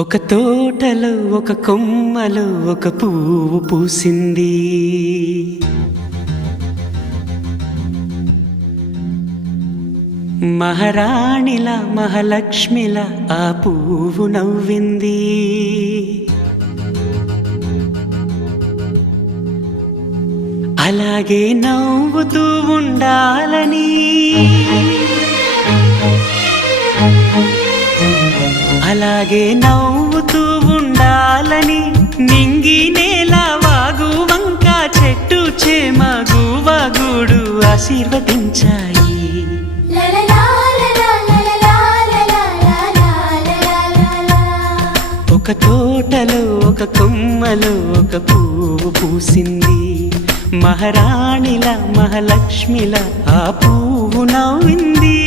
ఒక తోటలో ఒక కొమ్మలో ఒక పువ్వు పూసింది. మహారాణిలా మహాలక్ష్మిలా ఆ పువ్వు నవ్వింది. అలాగే నవ్వుతూ ఉండాలని, అలాగే నవ్వుతూ ఉండాలని నింగి నేల వాగు వంక చెట్టు చేమ గువగూడు ఆశీర్వదించాయి. ఒక తోటలో ఒక కొమ్మలో ఒక పువ్వు పూసింది. మహారాణిలా మహాలక్ష్మిలా ఆ పువ్వు నవ్వింది.